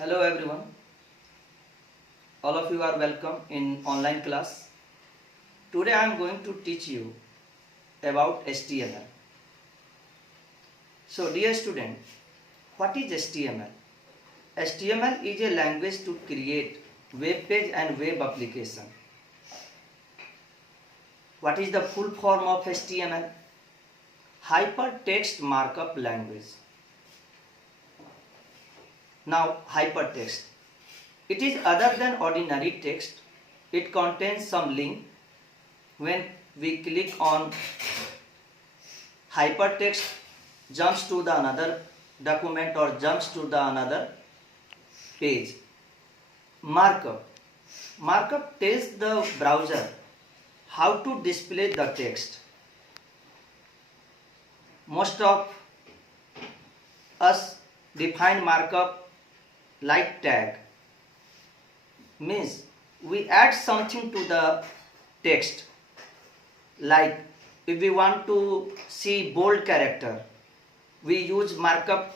Hello everyone, all of you are welcome in online class. Today I am going to teach you about HTML. So dear student, what is HTML? HTML is a language to create web page and web application. What is the full form of HTML? Hypertext Markup Language. Now hypertext. It is other than ordinary text. It contains some link. When we click on hypertext, jumps to the another document or jumps to the another page. Markup. Markup tells the browser how to display the text. Most of us define markup like tag. Means we add something to the text. Like if we want to see bold character, we use markup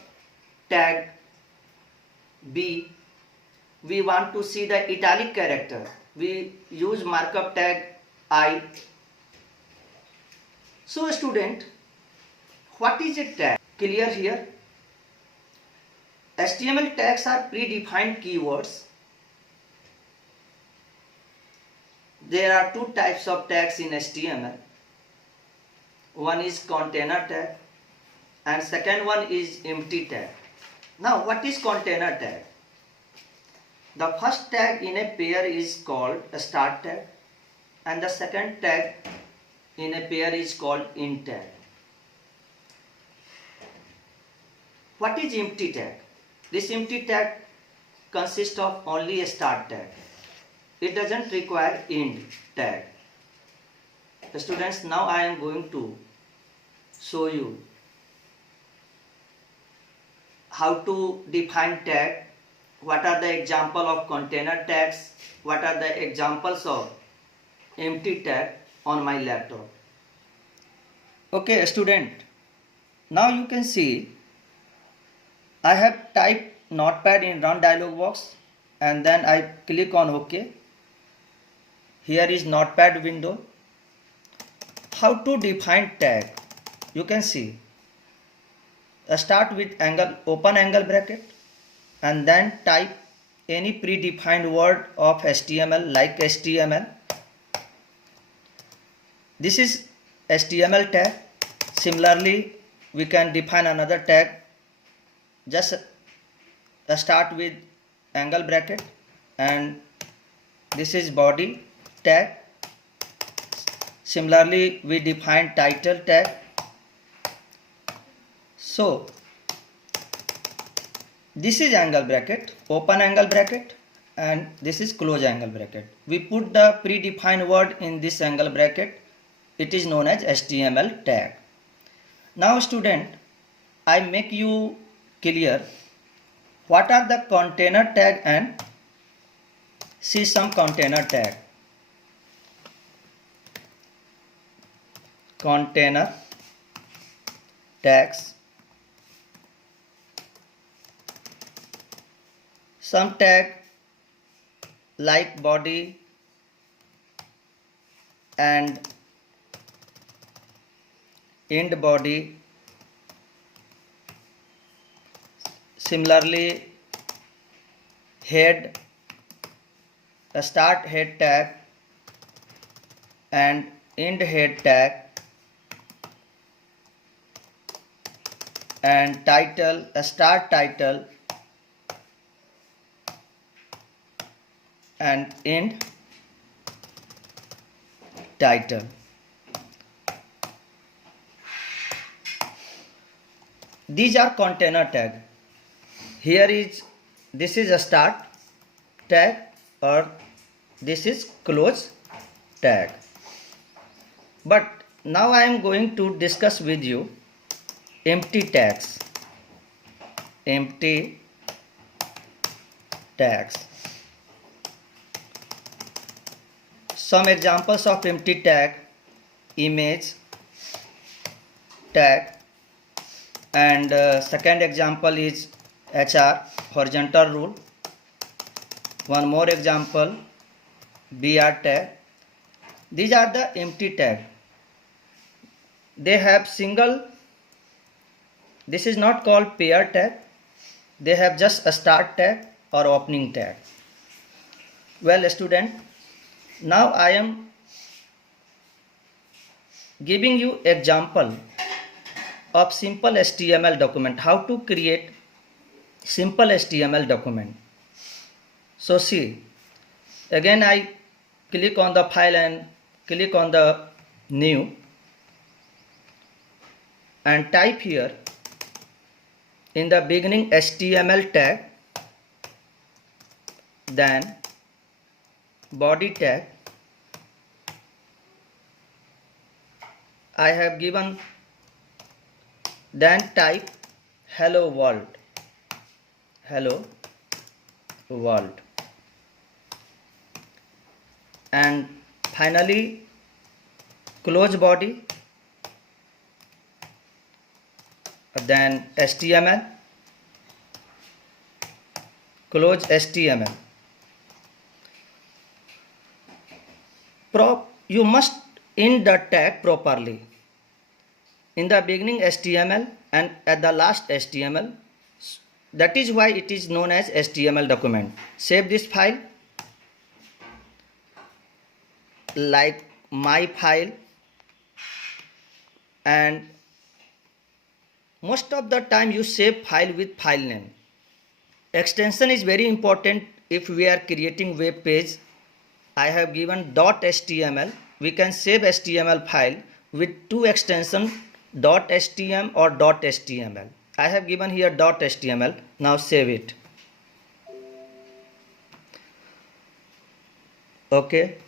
tag B. We want to see the italic character, we use markup tag I. So student, what is a tag? Clear here? HTML tags are predefined keywords. There are two types of tags in HTML. One is container tag and second one is empty tag. Now what is container tag? The first tag in a pair is called a start tag and the second tag in a pair is called end tag. What is empty tag? This empty tag consists of only a start tag. It doesn't require end tag. Students, now I am going to show you how to define tag, what are the example of container tags, what are the examples of empty tag on my laptop. Okay student, now you can see I have typed notepad in run dialog box and then I click on OK. Here is notepad window. How to define tag? You can see. Start with open angle bracket and then type any predefined word of HTML like HTML. This is HTML tag. Similarly, we can define another tag. Just start with angle bracket and this is body tag. Similarly, we define title tag. So this is angle bracket, open angle bracket, and this is close angle bracket. We put the predefined word in this angle bracket. It is known as HTML tag. Now student, I make you clear what are the container tag and see some container tag. Container tags. Some tag like body and end body. Similarly, head, a start head tag and end head tag, and title, a start title and end title. These are container tag. This is a start tag or this is close tag. But now I am going to discuss with you empty tags. Empty tags. Some examples of empty tag: image tag, and second example is HR, horizontal rule, One more example, BR tag. These are the empty tag. They have single, this is not called pair tag. They have just a start tag or opening tag. Well, student, now I am giving you example of simple HTML document, how to create simple HTML document. So see, again I click on the file and click on the new and type here in the beginning HTML tag, then body tag. I have given, then type hello world, hello world, and finally close body, then HTML, close HTML. You must end the tag properly. In the beginning HTML and at the last HTML. That is why it is known as HTML document. Save this file like my file, and most of the time you save file with file name. Extension is very important if we are creating web page. I have given .html. We can save HTML file with two extensions, .htm or .html. I have given here .html. Now save it. Okay.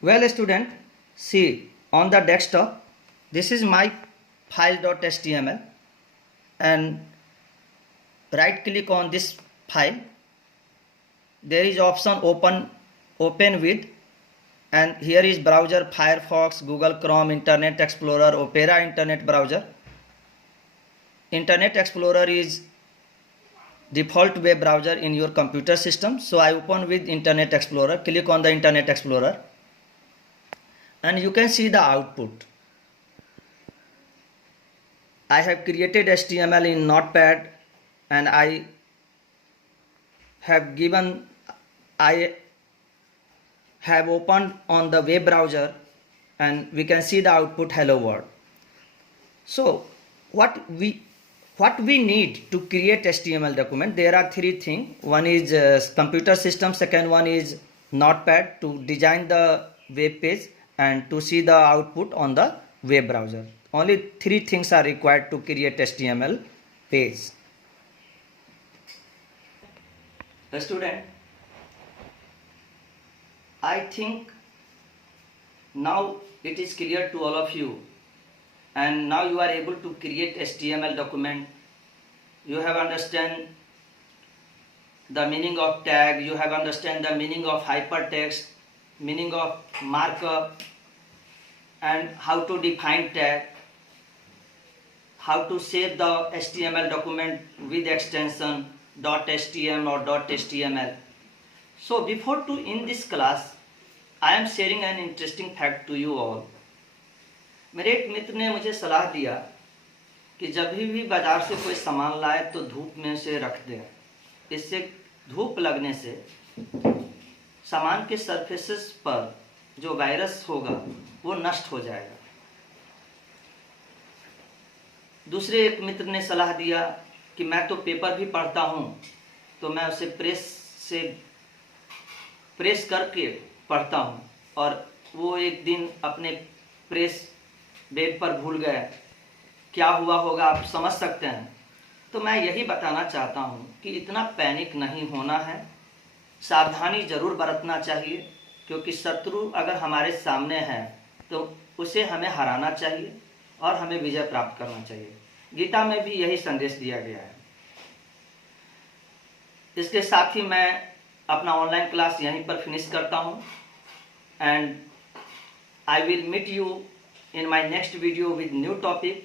Well, student, see on the desktop, this is my file.html, and right click on this file. There is option open with, and here is browser, Firefox, Google Chrome, Internet Explorer, Opera Internet Browser. Internet Explorer is default web browser in your computer system, so I open with Internet Explorer. Click on the Internet Explorer and you can see the output. I have created HTML in Notepad, and I have opened on the web browser, and we can see the output hello world. So what we need to create HTML document, there are three things. One is computer system, second one is Notepad to design the web page and to see the output on the web browser. Only three things are required to create HTML page. Student, I think now it is clear to all of you, and now you are able to create HTML document. You have understand the meaning of tag, you have understand the meaning of hypertext, meaning of markup, and how to define tag, how to save the HTML document with extension .htm or .html. So before to end this class, I am sharing an interesting fact to you all. मेरे एक मित्र ने मुझे सलाह दिया कि जब भी बाजार से कोई सामान लाए तो धूप में से रख दे। इससे धूप लगने से सामान के सरफेसेस पर जो वायरस होगा वो नष्ट हो जाएगा। दूसरे एक मित्र ने सलाह दिया कि मैं तो पेपर भी पढ़ता हूँ, तो मैं उसे प्रेस करके पढ़ता हूँ, और वो एक दिन अपने प्रेस बेड पर भूल गए। क्या हुआ होगा आप समझ सकते हैं। तो मैं यही बताना चाहता हूँ कि इतना पैनिक नहीं होना है, सावधानी ज़रूर बरतना चाहिए, क्योंकि शत्रु अगर हमारे सामने है तो उसे हमें हराना चाहिए और हमें विजय प्राप्त करना चाहिए। गीता में भी यही संदेश दिया गया है। इसके साथ ही मैं अपना ऑनलाइन क्लास यहीं पर फिनिश करता हूँ, and I will meet you in my next video with new topic.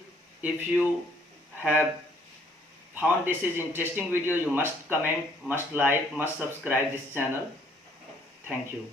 If you have found this is interesting video, you must comment, must like, must subscribe this channel. Thank you.